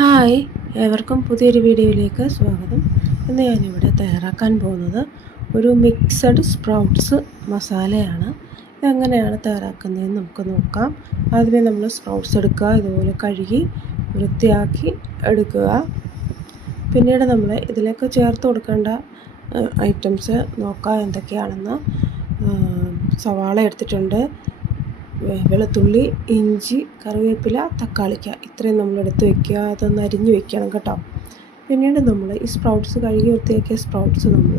Hi, ഏവർക്കും പുതിയൊരു വീഡിയോയിലേക്ക് സ്വാഗതം. ഇന്ന് ഞാനിവിടെ തയ്യാറാക്കാൻ പോകുന്നത് ഒരു മിക്സഡ് സ്പ്രൗട്ട്സ് മസാലയാണ്. ഇതെങ്ങനെയാണ് തയ്യാറാക്കുന്നതെന്ന് നമുക്ക് നോക്കാം. ആദ്യമേ നമ്മൾ സ്പ്രൗട്ട്സ് എടുക്കുക, ഇതുപോലെ കഴുകി വൃത്തിയാക്കി എടുക്കുക. പിന്നീട് നമ്മൾ ഇതിലേക്ക് ചേർത്ത് കൊടുക്കേണ്ട ഐറ്റംസ് നോക്കാം എന്തൊക്കെയാണെന്ന്. സവാള എടുത്തിട്ടുണ്ട്, വെളുത്തുള്ളി, ഇഞ്ചി, കറിവേപ്പില, തക്കാളിക്ക, ഇത്രയും നമ്മൾ എടുത്ത് വയ്ക്കുക. അതൊന്ന് അരിഞ്ഞ് വെക്കണം കേട്ടോ. പിന്നീട് നമ്മൾ ഈ സ്പ്രൗട്ട്സ് കഴുകി വൃത്തിയാക്കിയ സ്പ്രൗട്ട്സ് നമ്മൾ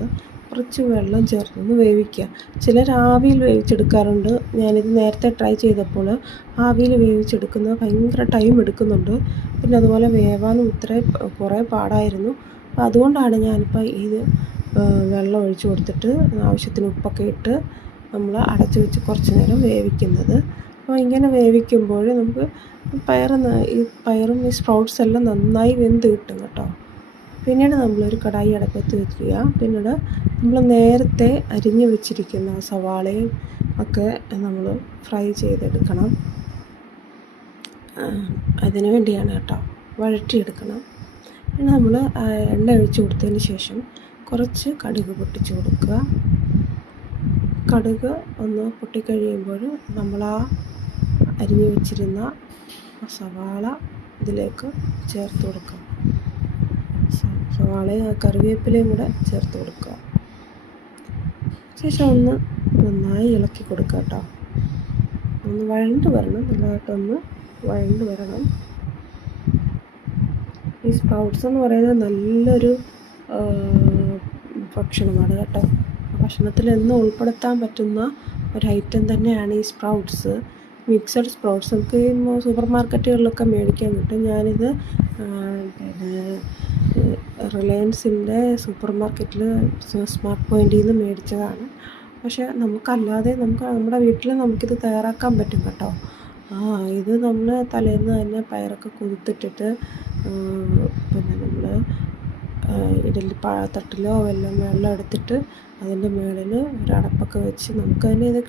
കുറച്ച് വെള്ളം ചേർത്തൊന്ന് വേവിക്കുക. ചിലർ ആവിയിൽ വേവിച്ചെടുക്കാറുണ്ട്. ഞാനിത് നേരത്തെ ട്രൈ ചെയ്തപ്പോൾ ആവിയിൽ വേവിച്ചെടുക്കുന്നത് ഭയങ്കര ടൈം എടുക്കുന്നുണ്ട്. പിന്നെ അതുപോലെ വേവാനും കുറേ പാടായിരുന്നു. അപ്പോൾ അതുകൊണ്ടാണ് ഞാനിപ്പോൾ ഇത് വെള്ളം ഒഴിച്ച് കൊടുത്തിട്ട് ആവശ്യത്തിന് ഉപ്പൊക്കെ ഇട്ട് നമ്മൾ അടച്ചു വെച്ച് കുറച്ച് നേരം വേവിക്കുന്നത്. അപ്പോൾ ഇങ്ങനെ വേവിക്കുമ്പോൾ നമുക്ക് ഈ പയറും ഈ സ്പ്രൗട്ട്സ് എല്ലാം നന്നായി വെന്ത് കിട്ടും കേട്ടോ. പിന്നീട് നമ്മളൊരു കടായി അടുപ്പത്ത് വയ്ക്കുക. പിന്നീട് നമ്മൾ നേരത്തെ അരിഞ്ഞു വെച്ചിരിക്കുന്ന സവാളയും ഒക്കെ നമ്മൾ ഫ്രൈ ചെയ്തെടുക്കണം. അതിനു വേണ്ടിയാണ് കേട്ടോ, വഴറ്റിയെടുക്കണം. പിന്നെ നമ്മൾ എണ്ണ ഒഴിച്ച് കൊടുത്തതിന് ശേഷം കുറച്ച് കടുക് പൊട്ടിച്ച് കൊടുക്കുക. കടുക് ഒന്ന് പൊട്ടിക്കഴിയുമ്പോൾ നമ്മൾ അരിഞ്ഞു വെച്ചിരുന്ന സവാള ഇതിലേക്ക് ചേർത്ത് കൊടുക്കുക. സവാളയും കറിവേപ്പിലയും കൂടെ ചേർത്ത് കൊടുക്കുക. ശേഷം ഒന്ന് നന്നായി ഇളക്കി കൊടുക്കുക കേട്ടോ. ഒന്ന് വഴണ്ട് വരണം, നല്ലതായിട്ടൊന്ന് വഴണ്ട് വരണം. ഈ സ്പ്രൗട്ട്സ് എന്ന് പറയുന്നത് നല്ലൊരു ഭക്ഷണമാണ് കേട്ടോ. ഭക്ഷണത്തിൽ എന്നും ഉൾപ്പെടുത്താൻ പറ്റുന്ന ഒരു ഐറ്റം തന്നെയാണ് ഈ സ്പ്രൗട്ട്സ്, മിക്സഡ് സ്പ്രൗട്ട്സ്. നമുക്ക് ഈ സൂപ്പർ മാർക്കറ്റുകളിലൊക്കെ മേടിക്കാൻ കിട്ടും. ഞാനിത് റിലയൻസിൻ്റെ സൂപ്പർ മാർക്കറ്റിൽ സ്മാർട്ട് പോയിൻറ്റിൽ നിന്ന് മേടിച്ചതാണ്. പക്ഷേ നമുക്കല്ലാതെ നമ്മുടെ വീട്ടിൽ നമുക്കിത് തയ്യാറാക്കാൻ പറ്റും കേട്ടോ. ഇത് നമ്മൾ തലേന്ന് തന്നെ പയറൊക്കെ കുതിർത്തിട്ടിട്ട് പിന്നെ നമ്മൾ ഇഡലി തട്ടിലോ വെള്ളം എടുത്തിട്ട് അതിൻ്റെ മുകളിൽ ഒരു അടപ്പൊക്കെ വെച്ച് നമുക്ക് തന്നെ ഇത്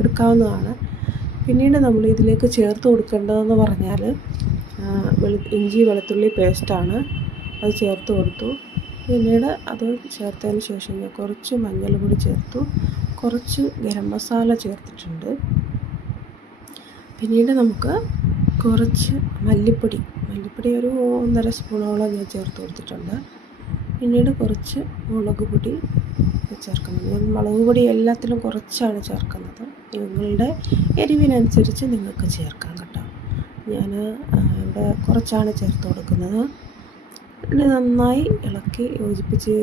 എടുക്കാവുന്നതാണ്. പിന്നീട് നമ്മൾ ഇതിലേക്ക് ചേർത്ത് കൊടുക്കേണ്ടതെന്ന് പറഞ്ഞാൽ ഇഞ്ചി വെളുത്തുള്ളി പേസ്റ്റാണ്. അത് ചേർത്ത് കൊടുത്തു. പിന്നീട് അത് ചേർത്തതിന് ശേഷം ഞാൻ കുറച്ച് മഞ്ഞൾപ്പൊടി ചേർത്തു, കുറച്ച് ഗരം മസാല ചേർത്തിട്ടുണ്ട്. പിന്നീട് നമുക്ക് കുറച്ച് മല്ലിപ്പൊടി ഒരു 1.5 സ്പൂണോളം ഞാൻ ചേർത്ത് കൊടുത്തിട്ടുണ്ട്. പിന്നീട് കുറച്ച് മുളക് പൊടി ചേർക്കുന്നത്. ഞാൻ മുളക് പൊടി എല്ലാത്തിലും കുറച്ചാണ് ചേർക്കുന്നത്. നിങ്ങളുടെ എരിവിനനുസരിച്ച് നിങ്ങൾക്ക് ചേർക്കാം കേട്ടോ. ഞാൻ ഇവിടെ കുറച്ചാണ് ചേർത്ത് കൊടുക്കുന്നത്. ഇത് നന്നായി ഇളക്കി യോജിപ്പിച്ച്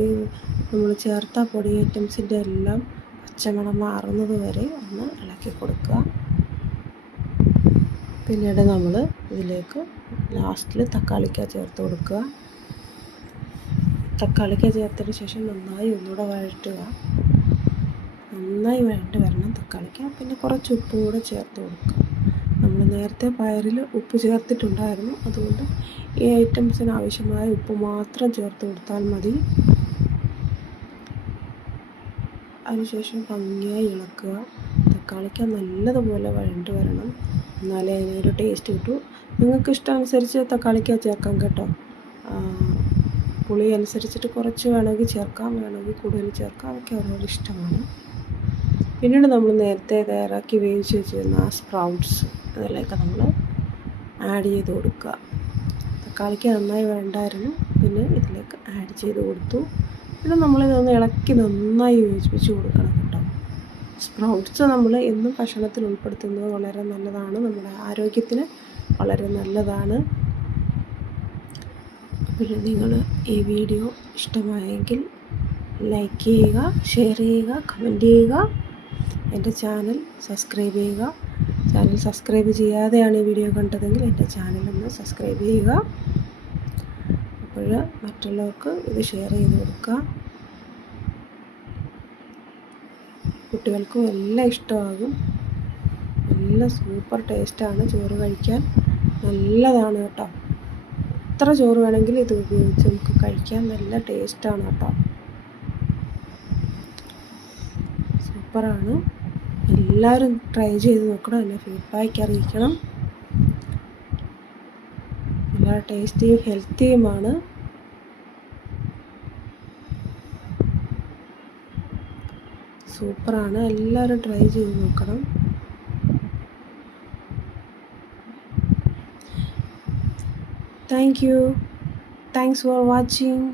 നമ്മൾ ചേർത്ത പൊടി ഐറ്റംസിൻ്റെ എല്ലാം പച്ചമണം മാറുന്നത് വരെ ഒന്ന് ഇളക്കി കൊടുക്കുക. പിന്നീട് നമ്മൾ ഇതിലേക്ക് ലാസ്റ്റിൽ തക്കാളിക്ക ചേർത്ത് കൊടുക്കുക. തക്കാളിക്ക ചേർത്തതിന് ശേഷം നന്നായി ഒന്നുകൂടെ വഴറ്റുക. നന്നായി വഴണ്ട് വരണം തക്കാളിക്ക. പിന്നെ കുറച്ച് ഉപ്പും കൂടെ ചേർത്ത് കൊടുക്കുക. നമ്മൾ നേരത്തെ പയറിൽ ഉപ്പ് ചേർത്തിട്ടുണ്ടായിരുന്നു, അതുകൊണ്ട് ഈ ഐറ്റംസിന് ആവശ്യമായ ഉപ്പ് മാത്രം ചേർത്ത് കൊടുത്താൽ മതി. അതിനുശേഷം ഭംഗിയായി ഇളക്കുക. തക്കാളിക്ക നല്ലതുപോലെ വഴണ്ട് വരണം, എന്നാലേ അതിനൊരു ടേസ്റ്റ് കിട്ടൂ. നിങ്ങൾക്ക് ഇഷ്ടമനുസരിച്ച് തക്കാളിക്ക ചേർക്കാം കേട്ടോ. പുളി അനുസരിച്ചിട്ട് കുറച്ച് വേണമെങ്കിൽ ചേർക്കാം, വേണമെങ്കിൽ കൂടുതൽ ചേർക്കാം, അതൊക്കെ അവരവരുടെ ഇഷ്ടമാണ്. പിന്നീട് നമ്മൾ നേരത്തെ തയ്യാറാക്കി വേവിച്ച് വെച്ചിരുന്ന ആ സ്പ്രൗട്ട്സ് ഇതിലേക്ക് നമ്മൾ ആഡ് ചെയ്ത് കൊടുക്കുക. തക്കാളിക്ക് നന്നായി വേണ്ടായിരുന്നു, പിന്നെ ഇതിലേക്ക് ആഡ് ചെയ്ത് കൊടുത്തു. പിന്നെ നമ്മളിതൊന്ന് ഇളക്കി നന്നായി യോജിപ്പിച്ച് കൊടുക്കണം കേട്ടോ. സ്പ്രൗട്ട്സ് നമ്മൾ എന്നും ഭക്ഷണത്തിൽ ഉൾപ്പെടുത്തുന്നത് വളരെ നല്ലതാണ്, നമ്മുടെ ആരോഗ്യത്തിന് വളരെ നല്ലതാണ്. പിന്നെ നിങ്ങൾ ഈ വീഡിയോ ഇഷ്ടമായെങ്കിൽ ലൈക്ക് ചെയ്യുക, ഷെയർ ചെയ്യുക, കമൻറ്റ് ചെയ്യുക. എൻ്റെ ചാനൽ സബ്സ്ക്രൈബ് ചെയ്യുക. ചാനൽ സബ്സ്ക്രൈബ് ചെയ്യാതെയാണ് ഈ വീഡിയോ കണ്ടതെങ്കിൽ എൻ്റെ ചാനലൊന്ന് സബ്സ്ക്രൈബ് ചെയ്യുക. അപ്പോൾ മറ്റുള്ളവർക്ക് ഇത് ഷെയർ ചെയ്ത് കൊടുക്കുക. കുട്ടികൾക്കും എല്ലാം ഇഷ്ടമാകും. നല്ല സൂപ്പർ ടേസ്റ്റാണ്, ചോറ് കഴിക്കാൻ നല്ലതാണ് കേട്ടോ. എത്ര ചോറ് വേണമെങ്കിലും ഇത് ഉപയോഗിച്ച് നമുക്ക് കഴിക്കാൻ നല്ല ടേസ്റ്റാണ് കേട്ടോ. സൂപ്പറാണ്. എല്ലാവരും ട്രൈ ചെയ്ത് നോക്കണം, എന്നെ ഫീഡ്ബാക്ക് അറിയിക്കണം. എല്ലാ നല്ല ടേസ്റ്റിയും ഹെൽത്തിയുമാണ്. സൂപ്പറാണ്, എല്ലാവരും ട്രൈ ചെയ്ത് നോക്കണം. Thank you. Thanks for watching.